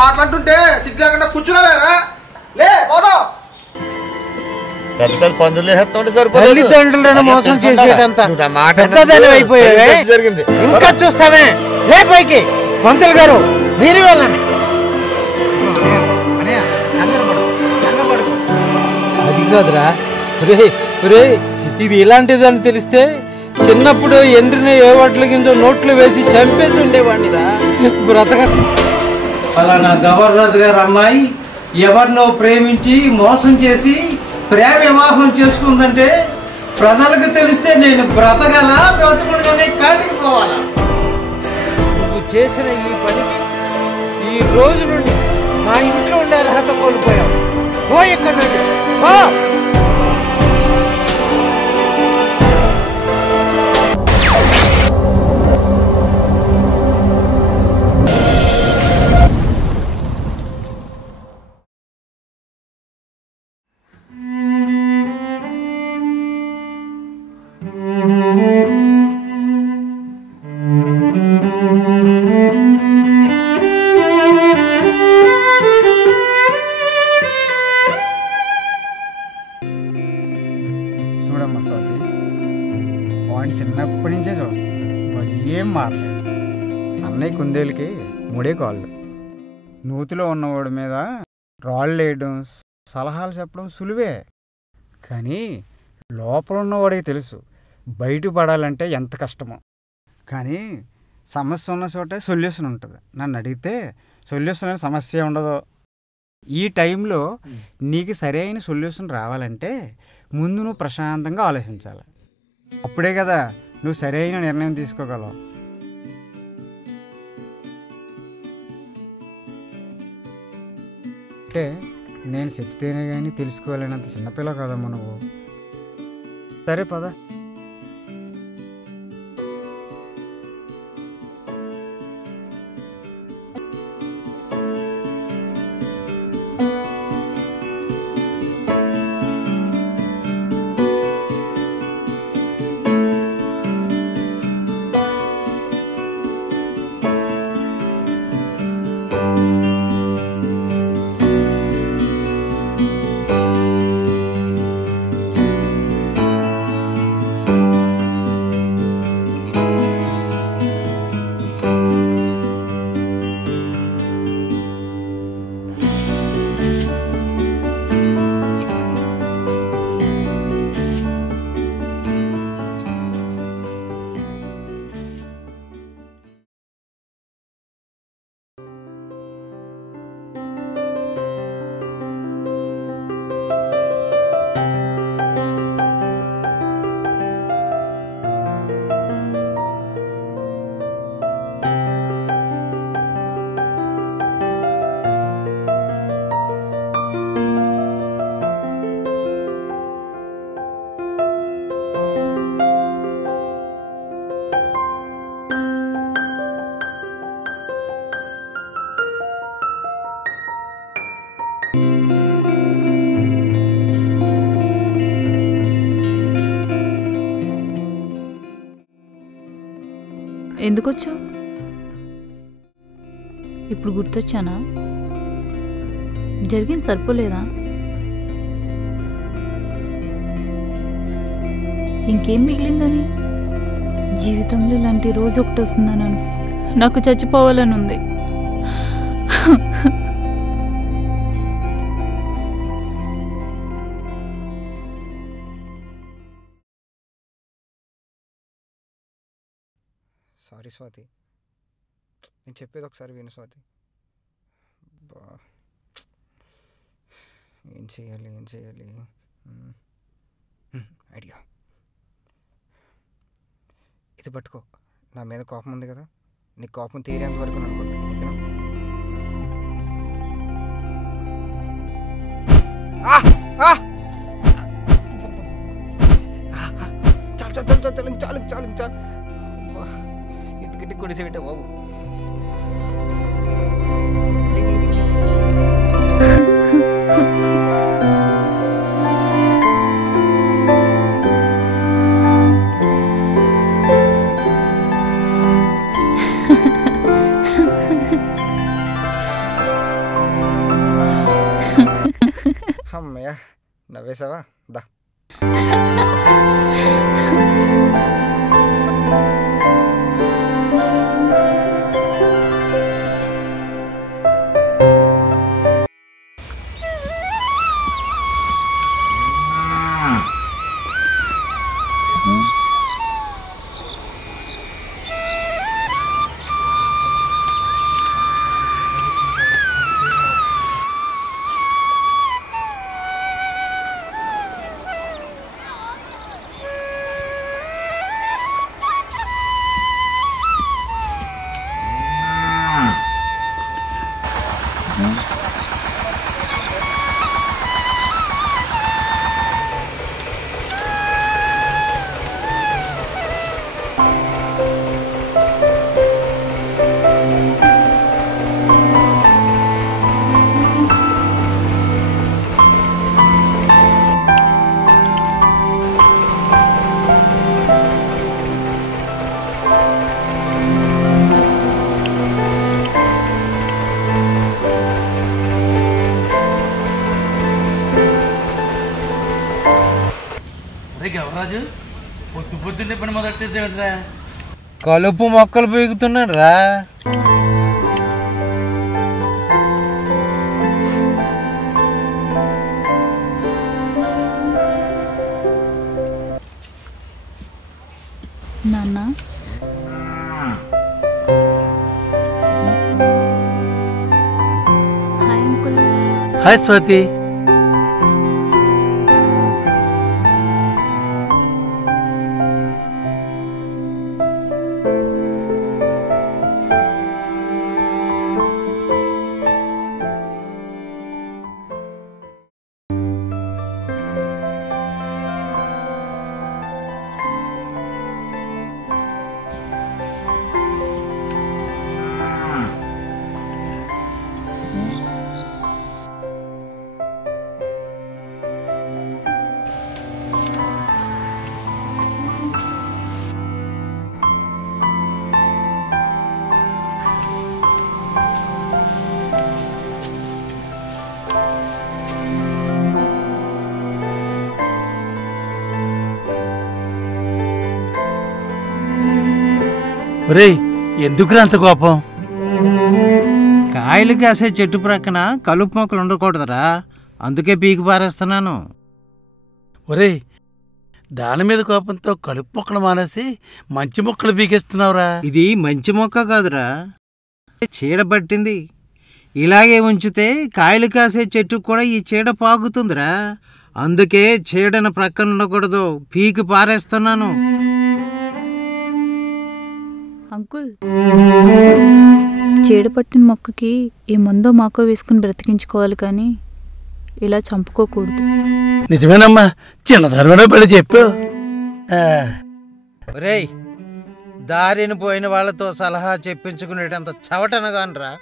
మాట్లాడుతుంటే సిగ్గు లేకుండా కూర్చున్నావేడా? లే పోదాం. పెద్ద పెద్ద పందులు వేస్తుంటే సరిపోతుంది. తల్లిదండ్రులను మోసం చేసేటంత జరిగింది. ఇంకా చూస్తామే. లే పైకి. పంతులు గారు మీరు వెళ్ళండి. అది కాదురా, ఇది ఇలాంటిదని తెలిస్తే చిన్నప్పుడు ఎండ్రిని ఏ వాటిల కింద నోట్లు వేసి చంపేసి ఉండేవాడినిరా. బ్రతక ఫలానా గవర్నర్ గారు అమ్మాయి ఎవరినో ప్రేమించి మోసం చేసి ప్రేమ వివాహం చేసుకుందంటే ప్రజలకు తెలిస్తే నేను బ్రతగల బ్రతకూడదనే కాటికి పోవాలా? నువ్వు చేసిన ఈ పనికి ఈ రోజు నుండి నా ఇంట్లో ఉండే అర్హత కోల్పోయావు. పో ఎక్కడి నుండి పో. చూడమ్మా స్వాతి, వాడిని చిన్నప్పటి నుంచే చూస్తాం, వాడు ఏం మారలేదు. అన్నయ్య కుందేలుకి మూడే కాళ్ళు. నూతిలో ఉన్నవాడి మీద రాళ్ళు వేయడం, సలహాలు చెప్పడం సులువే, కానీ లోపల ఉన్నవాడికి తెలుసు బయటపడాలంటే ఎంత కష్టమో. కానీ సమస్య ఉన్న చోటే సొల్యూషన్ ఉంటుంది. నన్ను అడిగితే సొల్యూషన్ అనే సమస్య ఉండదు. ఈ టైంలో నీకు సరైన సొల్యూషన్ రావాలంటే ముందు నువ్వు ప్రశాంతంగా ఆలోచించాలి. అప్పుడే కదా నువ్వు సరైన నిర్ణయం తీసుకోగలవు. అంటే నేను చెప్తేనే కానీ తెలుసుకోలేనంత చిన్నపిల్ల కదమ్మా నువ్వు. సరే పద. ఎందుకు వచ్చావు? ఇప్పుడు గుర్తొచ్చానా? జరిగింది సరిపోలేదా? ఇంకేం మిగిలిందని? జీవితంలో ఇలాంటి రోజు ఒకటి వస్తుందని నాకు చచ్చిపోవాలని ఉంది. సారీ స్వాతి, నేను చెప్పేది ఒకసారి విను స్వాతి. ఏం చేయాలి ఐడియా. ఇది పట్టుకో. నా మీద కోపం ఉంది కదా, నీకు కోపం తీరేంత వరకు అనుకుంటా, ఓకేనా? చాలు ఎందుకంటే కొడిసేవిటా బాబు. చేసావా? దా. గవరాజు పొద్దున్నే పని మొదలెట్టేసేమిట్రా? కలుపు మొక్కలు పీకుతున్నాడు రా. నాన్న హాయ్ అంకుల్. హాయ్ స్వాతి. ఒరేయ్, ఎందుకురా అంత కోపం? కాయలు కాసే చెట్టు ప్రక్కన కలుపు మొక్కలు ఉండకూడదురా, అందుకే పీకి పారేస్తున్నాను. ఒరేయ్, దాని మీద కోపంతో కలుపు మొక్కలు మానేసి మంచి మొక్కలు పీకేస్తున్నావురా. ఇది మంచి మొక్క కాదురా, చీడ పట్టింది. ఇలాగే ఉంచితే కాయలు కాసే చెట్టుకు కూడా ఈ చీడ పాకుతుందిరా, అందుకే చీడను ప్రక్కన ఉండకూడదు, పీకి పారేస్తున్నాను. అంకుల్, చీడ పట్టిన మొక్కకి ఈ మందో మాకో వేసుకుని బ్రతికించుకోవాలి, కానీ ఇలా చంపుకోకూడదు. నిజమేనమ్మా, చిన్నదానివైనా పెళ్ళి చెప్పు. ఒరేయ్, దారిని పోయిన వాళ్ళతో సలహా చెప్పించుకునేటంత చవటనగానరా.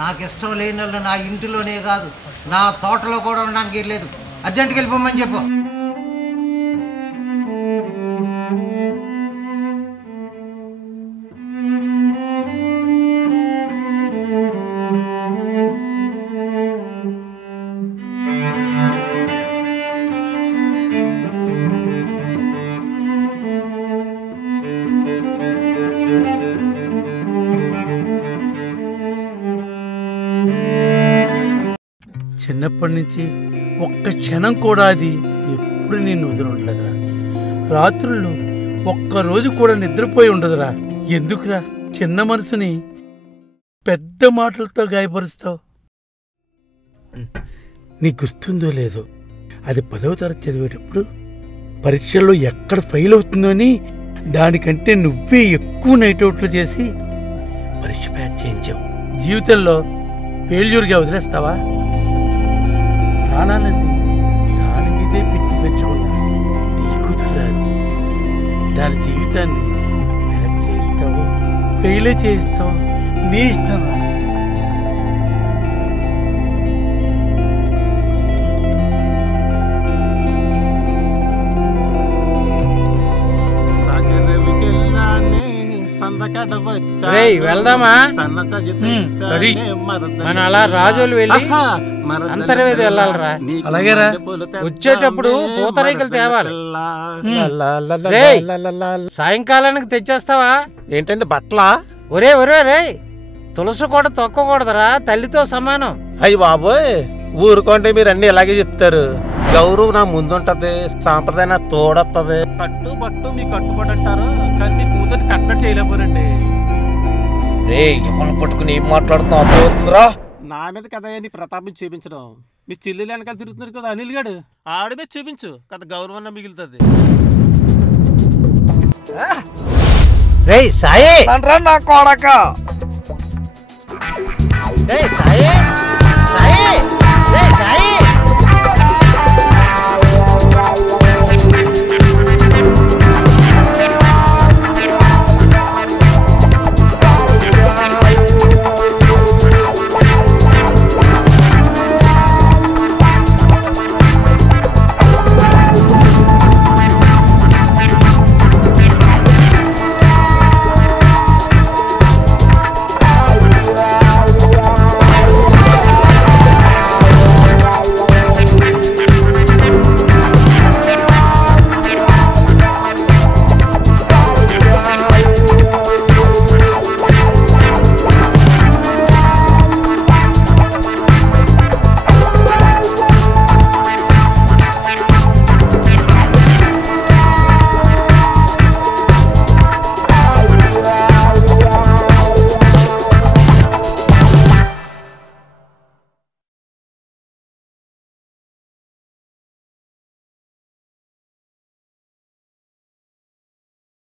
నాకిష్టం లేని వాళ్ళు నా ఇంటిలోనే కాదు, నా తోటలో కూడా ఉండడానికి లేదు. అర్జెంట్కి వెళ్ళిపోమని చెప్పు. చిన్నప్పటి నుంచి ఒక్క క్షణం కూడా అది ఎప్పుడు నేను వదిలి ఉండలేదురా. రాత్రుల్లో ఒక్కరోజు కూడా నిద్రపోయి ఉండదురా. ఎందుకురా చిన్న మనసుని పెద్ద మాటలతో గాయపరుస్తావు? నీకు గుర్తుందో లేదో, అది 10వ తరగతి చదివేటప్పుడు పరీక్షల్లో ఎక్కడ ఫెయిల్ అవుతుందో అని దానికంటే నువ్వే ఎక్కువ నైట్ అవుట్లు చేసి పరీక్ష ప్యాచ్ చేయించావు. జీవితంలో ఫెయిల్యూర్గా వదిలేస్తావా? ప్రాణాలన్నీ దాని మీదే పెట్టి పెంచుకున్నా నీ కూతురాది. దాని జీవితాన్ని మ్యాచ్ చేయిస్తావో ఫెయిలే చేయిస్తావో నీ ఇష్టం రా. సాగరవికెళ్ళానే సంద రేయ్ వెళ్దామా? మనం అలా రాజోలు వెళ్ళి అంతర్వేది వెళ్ళాలరా. అలాగేరా. వచ్చేటప్పుడు పూతరేకులు తేవాలి. రేయ్ సాయంకాలానికి తెచ్చేస్తావా? ఏంటంటే బట్టలా? ఒరే ఒరే రే, తులసి కూడా తొక్కకూడదురా, తల్లితో సమానం. అయ్యి బాబోయ్, ఊరుకోండి మీరు అన్ని ఇలాగే చెప్తారు. గౌరవం నా ముందుంటది, సాంప్రదాయం నా తోడొత్తది. కట్టు బట్టు మీ కట్టుబడి అంటారు, కానీ మీ కూతురు కట్టడి చేయలేకపోరండి. రే ఎవరిని పట్టుకుని ఏం మాట్లాడుతున్నావు అర్థమవుతుందిరా? నా మీద కదా నీ ప్రతాపం చూపించడం. మీ చెల్లెలు వెనకాల తిరుగుతున్నారు కదా అనిల్ గాడు, ఆడి మీద చూపించు కదా గౌరవం మిగులుతుంది. రేయ్ సాయి, నా కొడక రేయ్ సాయి, సాయి, రేయ్ సాయి.